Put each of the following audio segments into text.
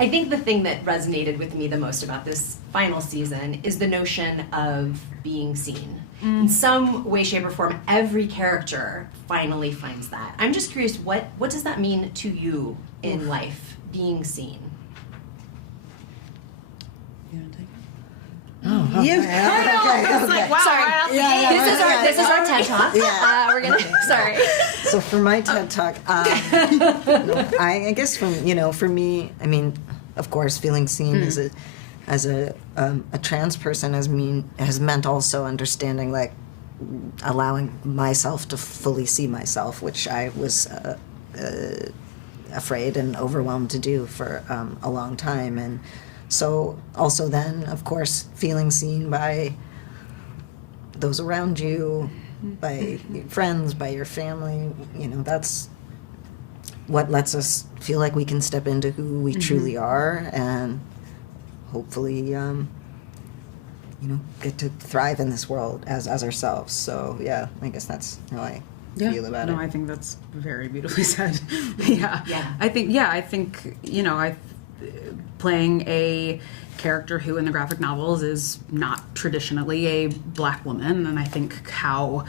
I think the thing that resonated with me the most about this final season is the notion of being seen. In some way, shape, or form, every character finally finds that. I'm just curious, what does that mean to you in life, being seen? You want to take it? Oh, You. okay. Like, wow, Sorry. right off the Yeah, gate. This is our TED Talk. Yeah. We're gonna. Sorry. So for my TED Talk, I guess for me, I mean, of course, feeling seen as a trans person has meant also understanding, like, allowing myself to fully see myself, which I was afraid and overwhelmed to do for a long time. And so also then, of course, feeling seen by those around you, by your friends, by your family, that's what lets us feel like we can step into who we truly are and hopefully, get to thrive in this world as ourselves. So yeah, I guess that's how I feel about it. I think that's very beautifully said. Yeah. I think playing a character who in the graphic novels is not traditionally a black woman, and I think how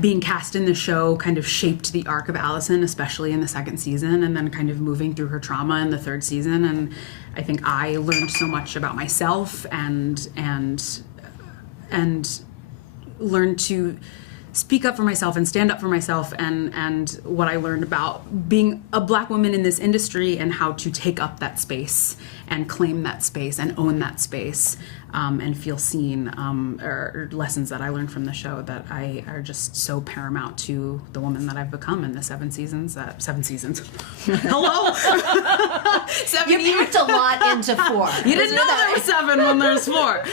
being cast in the show kind of shaped the arc of Allison, especially in the second season, and then kind of moving through her trauma in the third season. And I think I learned so much about myself and learned to speak up for myself and stand up for myself, and what I learned about being a black woman in this industry and how to take up that space and claim that space and own that space, and feel seen, are lessons that I learned from the show that are just so paramount to the woman that I've become in the 7 seasons. 7 seasons. Hello? 7 You years. packed a lot into 4. You didn't know there were 7 when there's 4.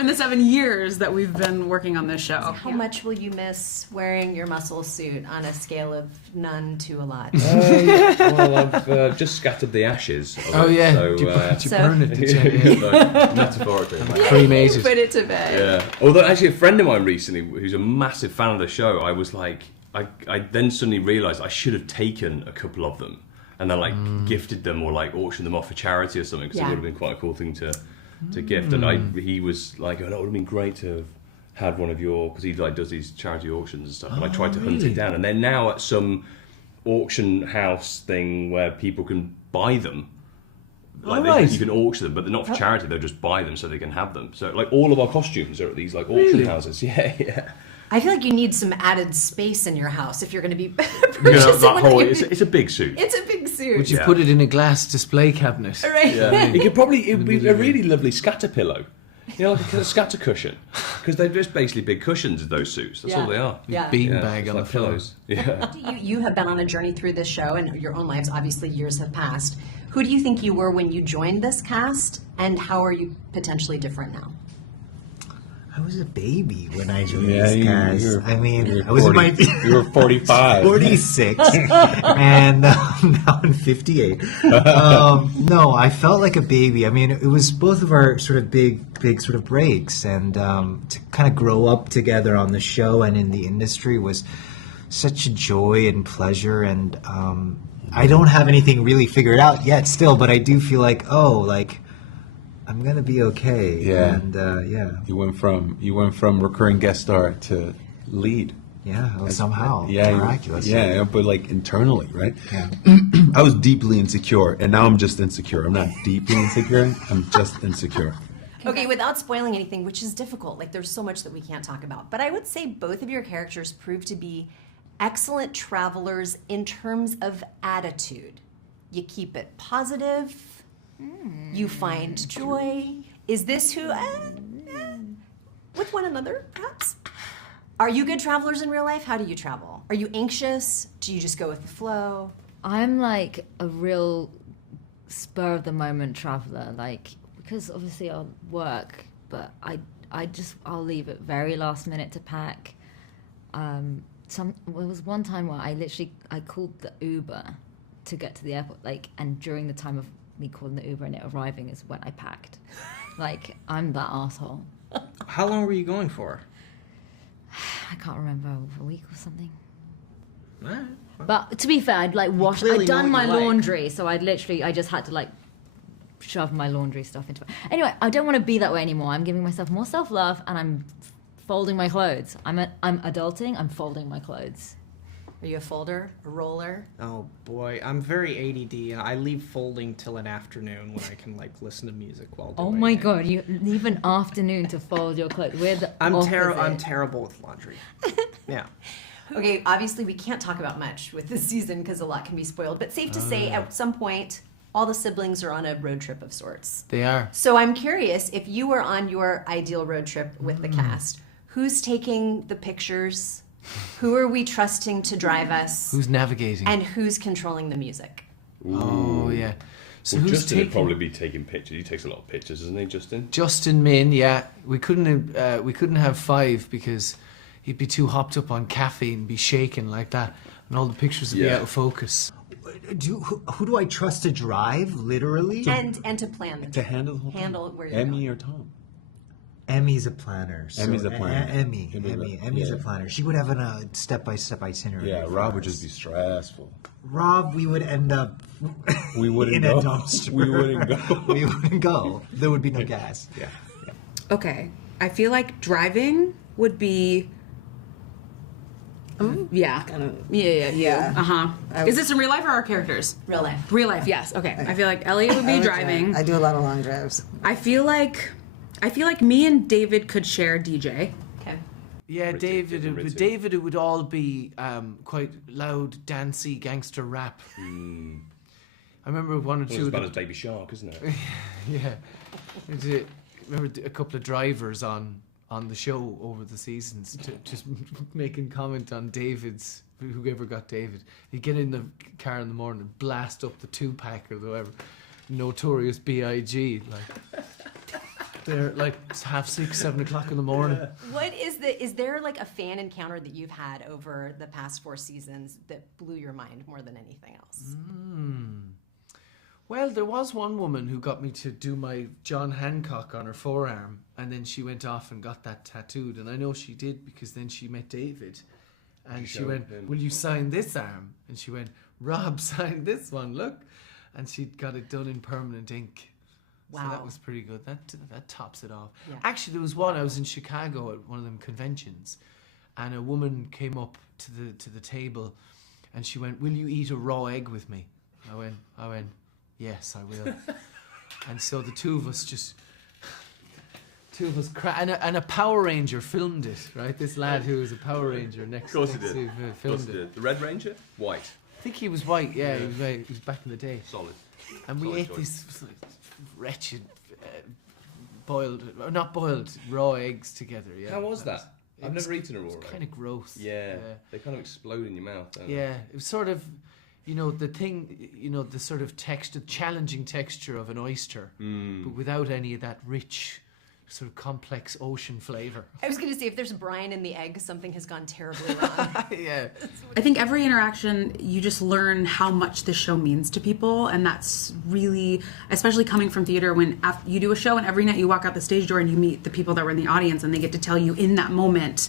In the 7 years that we've been working on this show. How much will you miss wearing your muscle suit on a scale of none to a lot? Well, I've just scattered the ashes of Oh it, yeah, so, you burn it, did you? like, metaphorically. Cremated. Put it to bed. Yeah. Although actually a friend of mine recently, who's a massive fan of the show, I was like, I then suddenly realised I should have taken a couple of them and then gifted them or like auctioned them off for charity or something, because it would have been quite a cool thing to gift. And he was like, oh, that would have been great to have had one of your, because he like does these charity auctions and stuff. And I tried to hunt it down, and they're now at some auction house thing where people can buy them. Like you can auction them, but they're not for charity. They'll just buy them so they can have them. So like all of our costumes are at these like auction houses. Yeah. I feel like you need some added space in your house if you're going to be You know, purchasing that one whole, of it's, your- it's a big suit. It's a big suit. Would you put it in a glass display cabinet? Right. Yeah. It could probably, it'd be a really lovely scatter pillow. Like a scatter cushion. Because they're just basically big cushions, those suits. That's all they are. Yeah. Beanbag it's on like the floor. pillows. Yeah. You have been on a journey through this show and your own lives. Obviously, years have passed. Who do you think you were when you joined this cast, and how are you potentially different now? I was a baby when I joined Yeah, this cast. you were- I mean, you were I was in my 40 you were 45. 46, and now I'm 58. No, I felt like a baby. I mean, it was both of our sort of big sort of breaks, and to kind of grow up together on the show and in the industry was such a joy and pleasure. And I don't have anything really figured out yet still, but I do feel like, I'm gonna be okay. Yeah. And You went from recurring guest star to lead. somehow Yeah, miraculously. Yeah, but like internally, right? Yeah. I was deeply insecure, and now I'm just insecure. I'm not deeply insecure. I'm just insecure. Okay, without spoiling anything, which is difficult, like there's so much that we can't talk about, but I would say both of your characters prove to be excellent travelers in terms of attitude. You keep it positive, you find joy. Is this who, with one another, perhaps? Are you good travelers in real life? How do you travel? Are you anxious? Do you just go with the flow? I'm like a real spur of the moment traveler, like, because obviously I'll work, but I'll leave it very last minute to pack. There was one time where I called the Uber to get to the airport, like, and during the time of me calling the Uber and it arriving is when I packed. Like, I'm that asshole. How long were you going for? I can't remember, over a week or something. Alright. But to be fair, I'd like wash. clearly I'd done know my what you like. laundry, so I just had to like shove my laundry stuff into it. Anyway, I don't want to be that way anymore. I'm giving myself more self-love, and I'm folding my clothes. I'm adulting. I'm folding my clothes. Are you a folder, a roller? Oh boy, I'm very ADD, and I leave folding till an afternoon when I can like listen to music while doing Oh my it. god, you leave an afternoon to fold your clothes. We're the I'm opposite. terrible with laundry. Yeah. Okay, obviously we can't talk about much with this season because a lot can be spoiled, but safe to say at some point all the siblings are on a road trip of sorts. They are. So I'm curious, if you were on your ideal road trip with the cast, who's taking the pictures? Who are we trusting to drive us? Who's navigating? And who's controlling the music? Oh yeah. So Well, who's Justin taking? would probably be taking pictures. He takes a lot of pictures, doesn't he, Justin? Justin Min, yeah. We couldn't have 5 because he'd be too hopped up on caffeine, be shaking like that, and all the pictures would be Yeah. out of focus. Who do I trust to drive? Literally, And to plan the To handle the whole thing. Handle where you're Emmy going. or Tom? Emmy's a planner. So Emmy's a planner. Emmy's Yeah. a planner. She would have a step-by-step itinerary. Yeah, for Rob would us. just be stressful. Rob, we would end up We wouldn't in go. a dumpster. We wouldn't go. We wouldn't go. There would be no gas. Yeah. Okay, I feel like driving would be. Yeah. Yeah. Uh huh. I Is this in real life or our characters? Real life. Real life, yes. Okay. I feel like Elliot would be driving. I do a lot of long drives. I feel like me and David could share DJ. Okay. Yeah, Ritzy, David. different With Ritzy. David, it would all be quite loud, dancey, gangster rap. I remember one or Well, two. as of bad the- as Baby Shark, isn't it? Yeah. Remember a couple of drivers on the show over the seasons just making comment on David's, whoever got David. He'd get in the car in the morning and blast up the 2-pack or whatever. Notorious B.I.G. Like, they're like it's 5:30, 7 o'clock in the morning. What is there like a fan encounter that you've had over the past 4 seasons that blew your mind more than anything else? Well, there was one woman who got me to do my John Hancock on her forearm, and then she went off and got that tattooed. And I know she did because then she met David, and she showed went, him? "Will you sign this arm?" And she went, "Rob, sign this one. Look," and she got it done in permanent ink. So Wow. that was pretty good. That tops it off. Yeah. Actually, there was one. I was in Chicago at one of them conventions, and a woman came up to the table, and she went, "Will you eat a raw egg with me?" I went. Yes, I will. And so the two of us and a Power Ranger filmed it, right? This lad who was a Power Ranger next, Of course he next did. to Of course filmed he it. did. The Red Ranger? White. I think he was white, yeah, he was white. He was back in the day. Solid. And we Solid ate choice. these wretched not boiled, raw eggs together, yeah. How was that? I've never eaten a raw egg. Kind of gross. Yeah. They kind of explode in your mouth, don't they? Yeah, it was sort of, the sort of challenging texture of an oyster, but without any of that rich, sort of complex ocean flavor. I was going to say, if there's brine in the egg, something has gone terribly wrong. Yeah. I think every interaction, you just learn how much this show means to people, and that's really, especially coming from theater, when you do a show and every night you walk out the stage door and you meet the people that were in the audience and they get to tell you in that moment.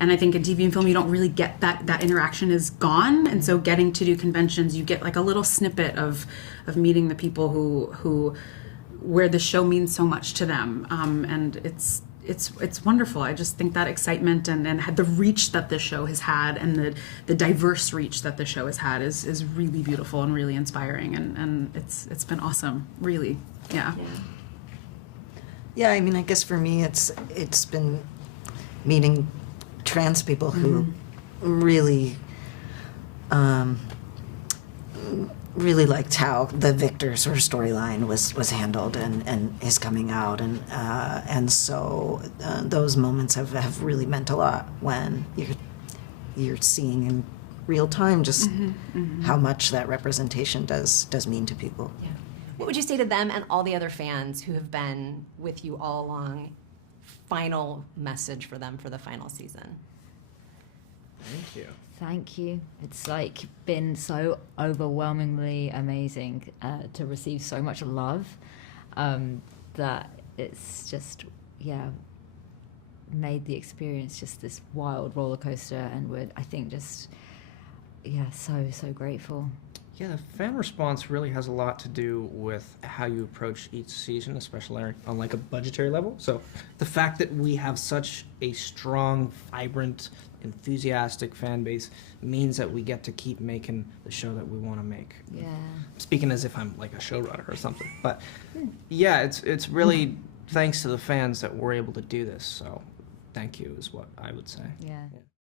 And I think in TV and film, you don't really get that interaction is gone. And so getting to do conventions, you get like a little snippet of meeting the people who where the show means so much to them. And it's wonderful. I just think that excitement and the reach that the show has had and the diverse reach that the show has had is really beautiful and really inspiring. And it's been awesome, really. Yeah. Yeah, I mean, I guess for me, it's been meeting trans people who really, really liked how the Victor sort of storyline was handled and his coming out, and so those moments have really meant a lot when you're seeing in real time just how much that representation does mean to people. Yeah. What would you say to them and all the other fans who have been with you all along? Final message for them for the final season. Thank you. Thank you. It's like been so overwhelmingly amazing to receive so much love that it's just made the experience just this wild roller coaster, and would I think just yeah, so grateful. Yeah, the fan response really has a lot to do with how you approach each season, especially on like a budgetary level. So the fact that we have such a strong, vibrant, enthusiastic fan base means that we get to keep making the show that we want to make. Yeah. Speaking as if I'm like a showrunner or something, but yeah, it's really thanks to the fans that we're able to do this. So thank you is what I would say. Yeah.